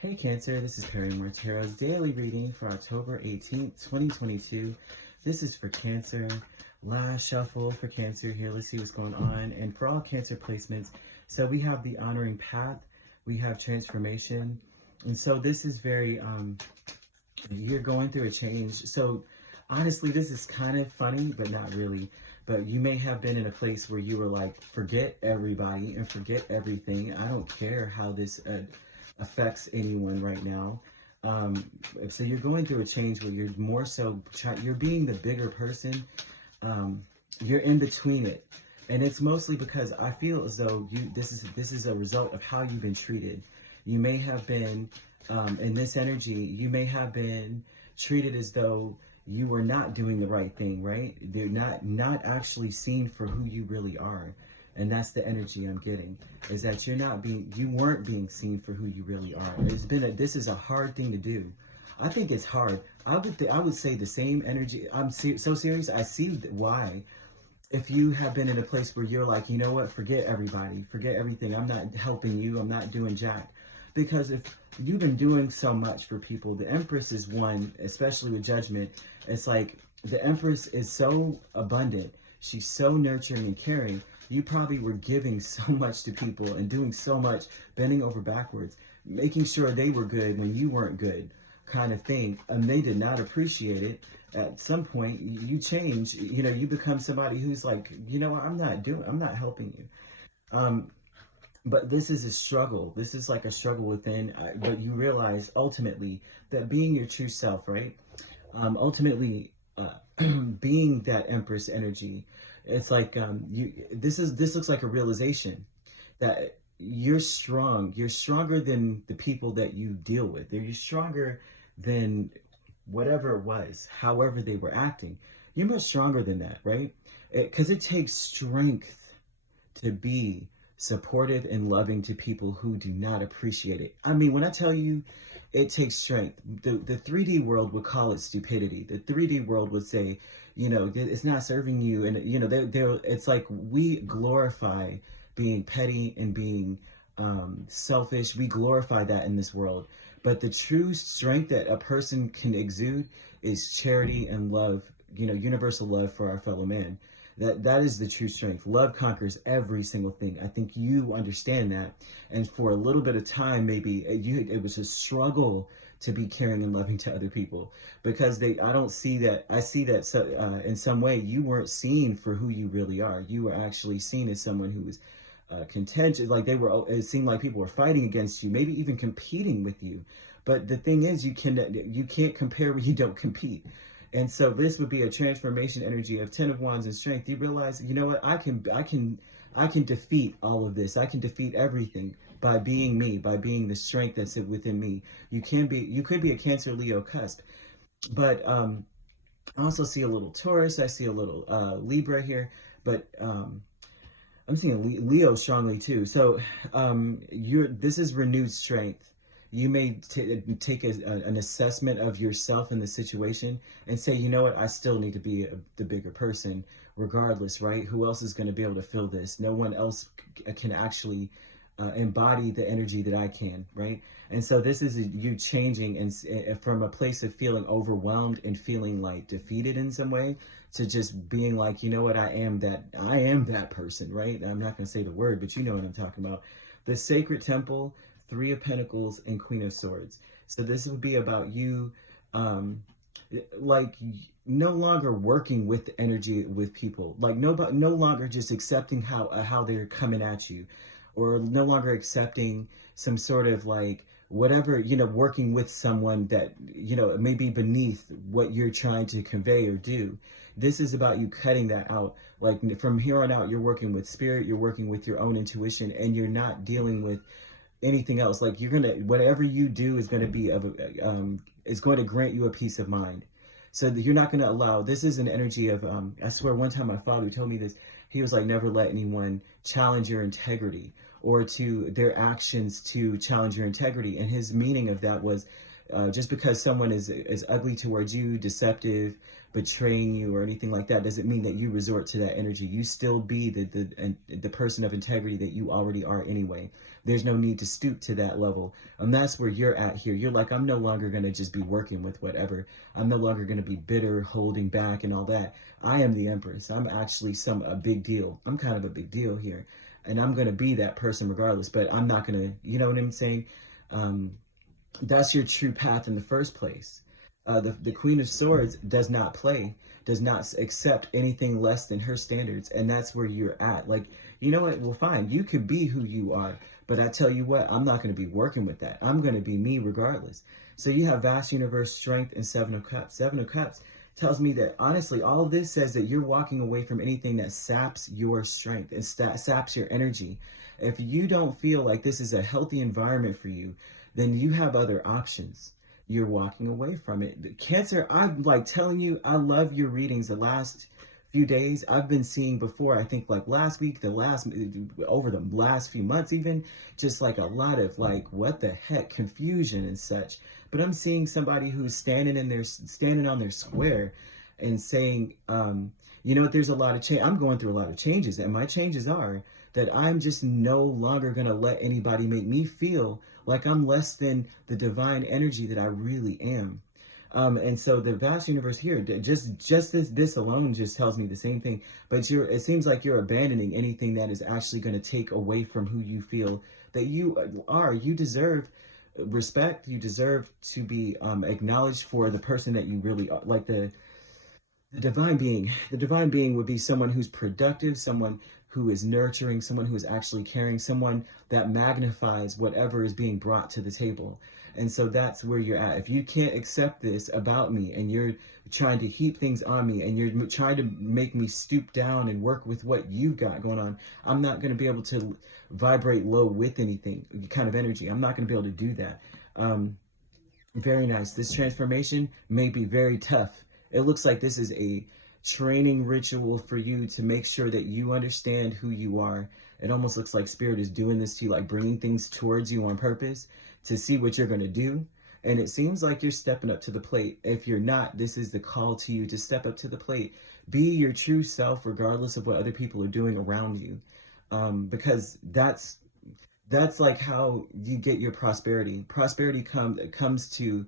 Hey Cancer, this is Perrymoretarot's daily reading for October 18th, 2022. This is for Cancer. Last shuffle for Cancer here. Let's see what's going on. And for all Cancer placements, so we have the honoring path, we have transformation. And so this is very, you're going through a change. So honestly, this is kind of funny, but not really. But you may have been in a place where you were like, forget everybody and forget everything. I don't care how this affects anyone right now. So you're going through a change where you're more so, you're being the bigger person. You're in between it. And it's mostly because I feel as though this is a result of how you've been treated. You may have been, in this energy, you may have been treated as though you were not doing the right thing, right? They're not actually seen for who you really are. And that's the energy I'm getting, is that you weren't being seen for who you really are. This is a hard thing to do. I think it's hard. I would say the same energy. I'm so serious. I see why. If you have been in a place where you're like, you know what, forget everybody, forget everything. I'm not helping you. I'm not doing jack. Because if you've been doing so much for people, the Empress is one, especially with Judgment. It's like the Empress is so abundant. She's so nurturing and caring. You probably were giving so much to people and doing so much, bending over backwards, making sure they were good when you weren't good, kind of thing. And they did not appreciate it. At some point, you change, you become somebody who's like, you know what, I'm not helping you. But this is a struggle. This is like a struggle within, but you realize ultimately that being your true self, right? Ultimately, being that Empress energy, it's like this looks like a realization that you're strong. You're stronger than the people that you deal with. You're stronger than whatever it was, however they were acting. You're much stronger than that, right? Because it takes strength to be supportive and loving to people who do not appreciate it. I mean, when I tell you it takes strength, the 3D world would call it stupidity. The 3D world would say, it's not serving you. And, it's like we glorify being petty and being selfish. We glorify that in this world. But the true strength that a person can exude is charity and love, universal love for our fellow man. That is the true strength. Love conquers every single thing. I think you understand that. And for a little bit of time, maybe it was a struggle to be caring and loving to other people, because I don't see that. I see that in some way you weren't seen for who you really are. You were actually seen as someone who was contentious. Like it seemed like people were fighting against you, maybe even competing with you. But the thing is, you can't compare when you don't compete. And so this would be a transformation energy of 10 of Wands and strength. You realize, you know what, I can defeat all of this. I can defeat everything by being me, by being the strength that's within me. You could be a Cancer Leo cusp. But I also see a little Taurus. I see a little Libra here. But I'm seeing Leo strongly too. So this is renewed strength. You may take an assessment of yourself in the situation and say, you know what, I still need to be the bigger person regardless, right? Who else is going to be able to feel this? No one else can actually embody the energy that I can, right? And so this is you changing and from a place of feeling overwhelmed and feeling like defeated in some way to just being like, you know what, I am that person, right? I'm not going to say the word, but you know what I'm talking about. The sacred temple, 3 of Pentacles and Queen of Swords. So this would be about you, like no longer working with the energy with people, like no longer just accepting how they're coming at you, or no longer accepting some sort of like whatever, working with someone that, may be beneath what you're trying to convey or do. This is about you cutting that out. Like from here on out, you're working with spirit, you're working with your own intuition, and you're not dealing with anything else. Like whatever you do is going to be is going to grant you a peace of mind. So you're not going to allow, this is an energy of, I swear one time my father told me this, he was like, never let anyone challenge your integrity or to their actions to challenge your integrity. And his meaning of that was, Just because someone is ugly towards you, deceptive, betraying you, or anything like that, doesn't mean that you resort to that energy. You still be the person of integrity that you already are anyway. There's no need to stoop to that level. And that's where you're at here. You're like, I'm no longer going to just be working with whatever. I'm no longer going to be bitter, holding back, and all that. I am the Empress. I'm actually a big deal. I'm kind of a big deal here. And I'm going to be that person regardless. But I'm not going to, you know what I'm saying? That's your true path in the first place. The Queen of Swords does not play, does not accept anything less than her standards. And that's where you're at. Like, you know what? Well, fine. You could be who you are. But I tell you what, I'm not going to be working with that. I'm going to be me regardless. So you have vast universe, strength, and Seven of Cups. Seven of Cups tells me that, honestly, all of this says that you're walking away from anything that saps your strength and saps your energy. If you don't feel like this is a healthy environment for you, then you have other options. You're walking away from it. Cancer, I'm like telling you, I love your readings. The last few days I've been seeing before, I think like last week, over the last few months even, just like a lot of like, what the heck, confusion and such. But I'm seeing somebody who's standing on their square and saying, you know what, there's a lot of change. I'm going through a lot of changes, and my changes are that I'm just no longer going to let anybody make me feel like I'm less than the divine energy that I really am. And so the vast universe here, just this alone just tells me the same thing. But it seems like you're abandoning anything that is actually going to take away from who you feel that you are. You deserve respect. You deserve to be acknowledged for the person that you really are. Like the divine being. The divine being would be someone who's productive, someone who is nurturing, someone who is actually caring, someone that magnifies whatever is being brought to the table. And so that's where you're at. If you can't accept this about me, and you're trying to heap things on me, and you're trying to make me stoop down and work with what you've got going on, I'm not going to be able to vibrate low with anything kind of energy. I'm not going to be able to do that. Very nice. This transformation may be very tough. It looks like this is a training ritual for you to make sure that you understand who you are. It almost looks like Spirit is doing this to you, like bringing things towards you on purpose to see what you're going to do. And it seems like you're stepping up to the plate. If you're not, this is the call to you to step up to the plate. Be your true self regardless of what other people are doing around you. Because that's like how you get your prosperity. Prosperity comes to,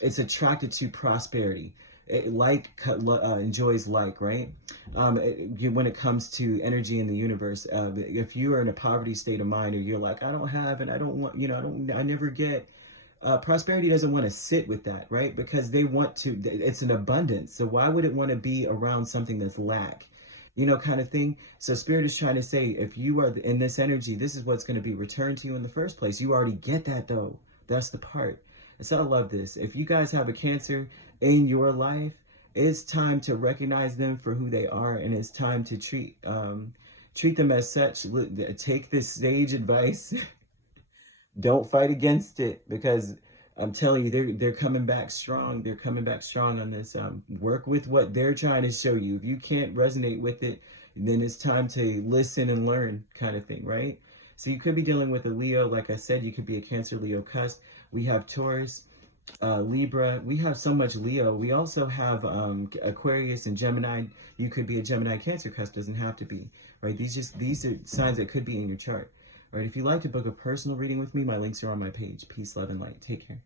it's attracted to prosperity. Enjoys like, right? When it comes to energy in the universe, if you are in a poverty state of mind, or you're like, I don't have, and I don't want, I never get, prosperity doesn't want to sit with that, right? Because they want to, it's an abundance. So why would it want to be around something that's lack? Kind of thing. So Spirit is trying to say, if you are in this energy, this is what's going to be returned to you in the first place. You already get that though. That's the part. So I love this. If you guys have a Cancer in your life, it's time to recognize them for who they are, and it's time to treat them as such. Take this sage advice. Don't fight against it, because I'm telling you, they're coming back strong. They're coming back strong on this. Work with what they're trying to show you. If you can't resonate with it, then it's time to listen and learn, kind of thing, right? So you could be dealing with a Leo. Like I said, you could be a Cancer, Leo cusp. We have Taurus, Libra. We have so much Leo. We also have Aquarius and Gemini. You could be a Gemini, Cancer cusp. Doesn't have to be, right? These are signs that could be in your chart. Right, if you'd like to book a personal reading with me, my links are on my page. Peace, love, and light. Take care.